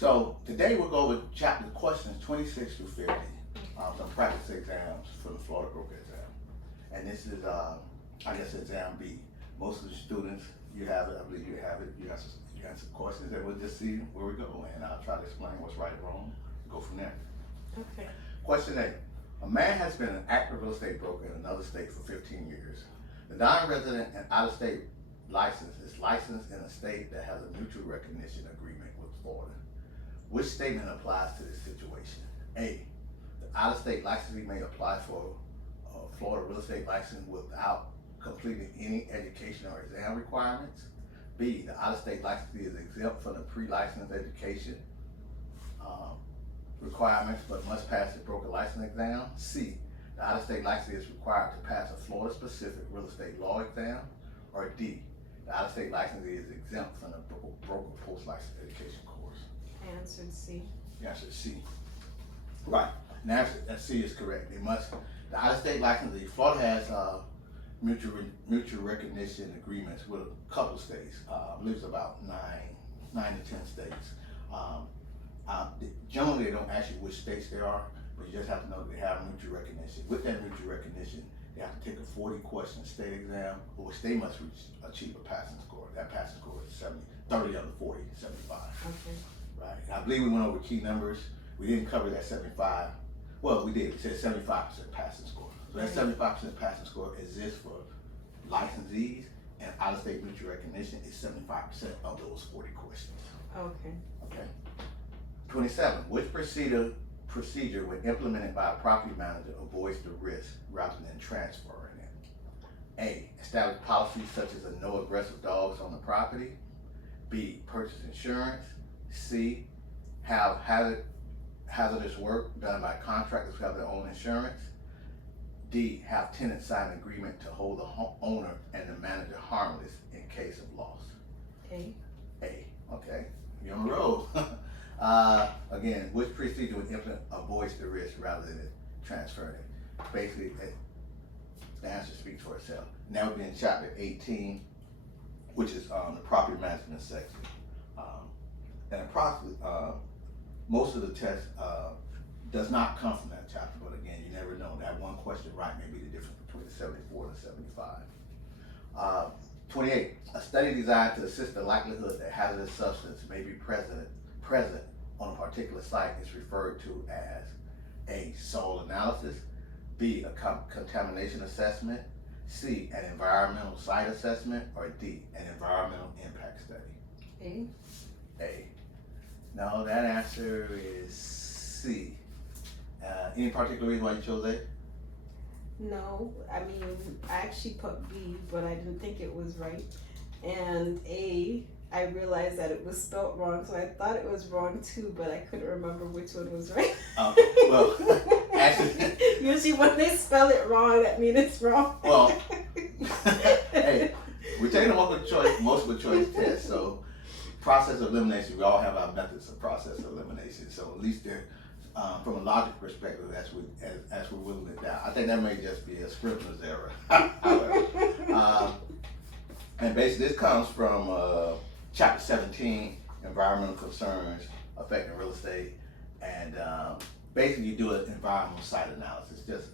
So today we'll go over chapter questions 26 through 50, some practice exams for the Florida Broker exam. And this is, I guess, exam B. Most of the students, you have it, I believe you have it, you got some questions, and we'll just see where we go. And I'll try to explain what's right and wrong, go from there. Okay. Question A. A man has been an active real estate broker in another state for 15 years. The non-resident and out-of-state license is licensed in a state that has a mutual recognition agreement with Florida. Which statement applies to this situation? A. The out-of-state licensee may apply for a Florida real estate license without completing any education or exam requirements. B. The out-of-state licensee is exempt from the pre-license education requirements but must pass the broker license exam. C. The out-of-state licensee is required to pass a Florida-specific real estate law exam. Or D. The out-of-state licensee is exempt from the broker post-license education course. I answered C. The answer is C. Right. And answer C is correct. They must. The out-of-state licensee, Florida has mutual recognition agreements with a couple states. I believe it's about nine to 10 states. Generally, they don't ask you which states they are, but you just have to know that they have mutual recognition. With that mutual recognition, they have to take a 40-question state exam, for which they must achieve a passing score. That passing score is 30 of the 40, 75. Okay. Right. I believe we went over key numbers. We didn't cover that 75. Well, we did. It said 75% passing score. So that 75% passing score exists for licensees, and out-of-state mutual recognition is 75% of those 40 questions. Okay. Okay. 27. Which procedure when implemented by a property manager avoids the risk rather than transferring it? A. Establish policies such as a no aggressive dogs on the property. B. Purchase insurance. C. Have hazardous work done by contractors who have their own insurance. D. Have tenants sign an agreement to hold the owner and the manager harmless in case of loss. A. A. Okay. You're on the road. Again, which procedure would implement avoids the risk rather than transferring it? Basically, the answer speaks for itself. Now we'll be in chapter 18, which is the property management section. And approximately, most of the test does not come from that chapter, but again, you never know. That one question right may be the difference between the 74 and the 75. 28. A study designed to assess the likelihood that hazardous substance may be present on a particular site is referred to as A. Soil analysis. B. A contamination assessment. C. An environmental site assessment. Or D. An environmental impact study. A. A. No, that answer is C. Any particular reason why you chose A? No, I mean, I actually put B, but I didn't think it was right. And A, I realized that it was spelled wrong, so I thought it was wrong too, but I couldn't remember which one was right. Well, actually, usually when they spell it wrong, that means it's wrong. Well, hey, we're taking a multiple choice test, so process of elimination, we all have our methods of process of elimination, so at least they're, from a logic perspective, as we're whittling it down. I think that may just be a scrivener's error. However, and basically this comes from chapter 17, environmental concerns affecting real estate, and basically you do an environmental site analysis, just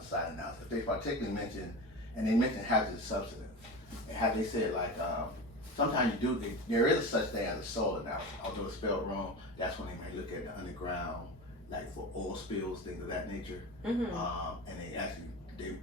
site analysis. They particularly mention hazardous substances, and how they said sometimes there is such thing as a soil analysis, although it's spelled wrong. That's when they may look at the underground, like for oil spills, things of that nature. Mm-hmm. And they actually,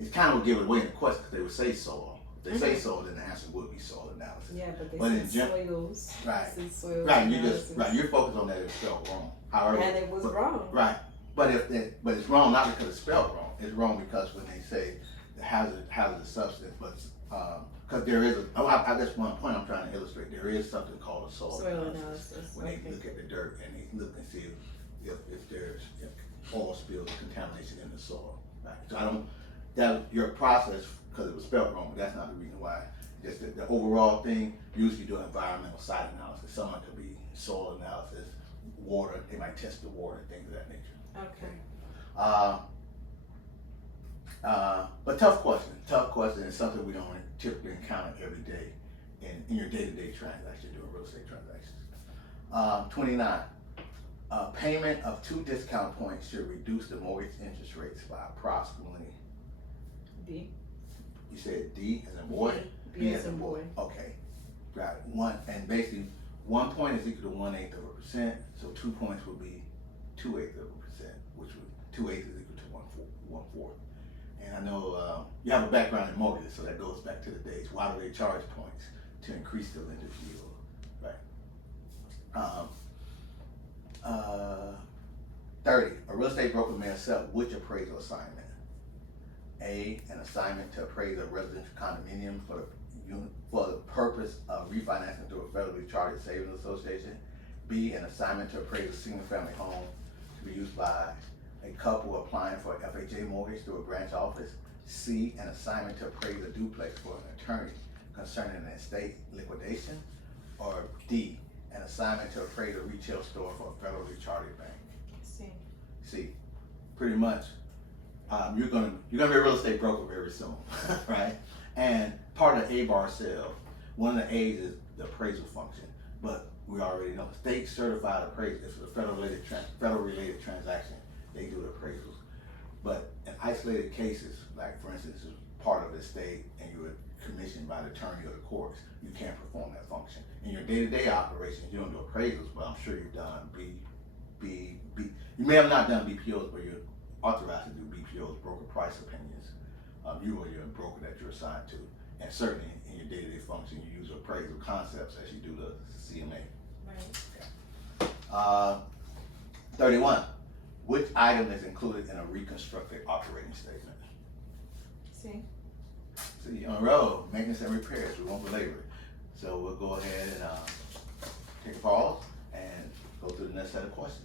it's kind of would give it away in the question because they would say soil. If they say soil, then the answer would be soil analysis. Yeah, but they said soils. Right. Soils right. Analysis. You're focused on that it's spelled wrong. However, and it was wrong. Right. But it's wrong not because it's spelled wrong. It's wrong because when they say the hazardous substance, but because there is that's one point I'm trying to illustrate. There is something called a soil analysis. When they look at the dirt and they look and see if there's oil spills, contamination in the soil. Right. So your process, because it was spelled wrong, but that's not the reason why. Just the overall thing, usually do environmental site analysis. Some of it could be soil analysis, water, they might test the water, things of that nature. Okay. But tough question is something we don't typically encounter every day in your day-to-day transaction, doing real estate transactions. 29. Payment of 2 discount points should reduce the mortgage interest rates by approximately. B. You said D as in boy? B as in boy. Okay, got it. And basically 1 point is equal to 1/8%, so 2 points would be 2/8%, which would 2/8 is equal to 1/4. And I know you have a background in mortgages, so that goes back to the days. Why do they charge points? To increase the lender's yield, right? 30. A real estate broker may accept which appraisal assignment? A, an assignment to appraise a residential condominium for the purpose of refinancing through a federally chartered savings association. B, an assignment to appraise a single family home to be used by a couple applying for an FHA mortgage through a branch office. C, an assignment to appraise a duplex for an attorney concerning an estate liquidation. Or D, an assignment to appraise a retail store for a federally chartered bank. See, pretty much, you're gonna be a real estate broker very soon, right? And part of the A-bar sale, one of the A's is the appraisal function, but we already know state certified appraisal. If it's a federal related transaction, they do the appraisals. But in isolated cases, like for instance, it's part of the state and you were commissioned by the attorney or the courts, you can't perform that function. In your day-to-day operations, you don't do appraisals, but I'm sure you've done you may have not done BPOs, but you're authorized to do BPOs, broker price opinions. You or your broker that you're assigned to. And certainly in your day-to-day function, you use appraisal concepts as you do the CMA. Right. Okay. 31. Which item is included in a reconstructed operating statement? C. So you're on the road, maintenance and repairs, we won't belabor it. So we'll go ahead and take a pause and go through the next set of questions.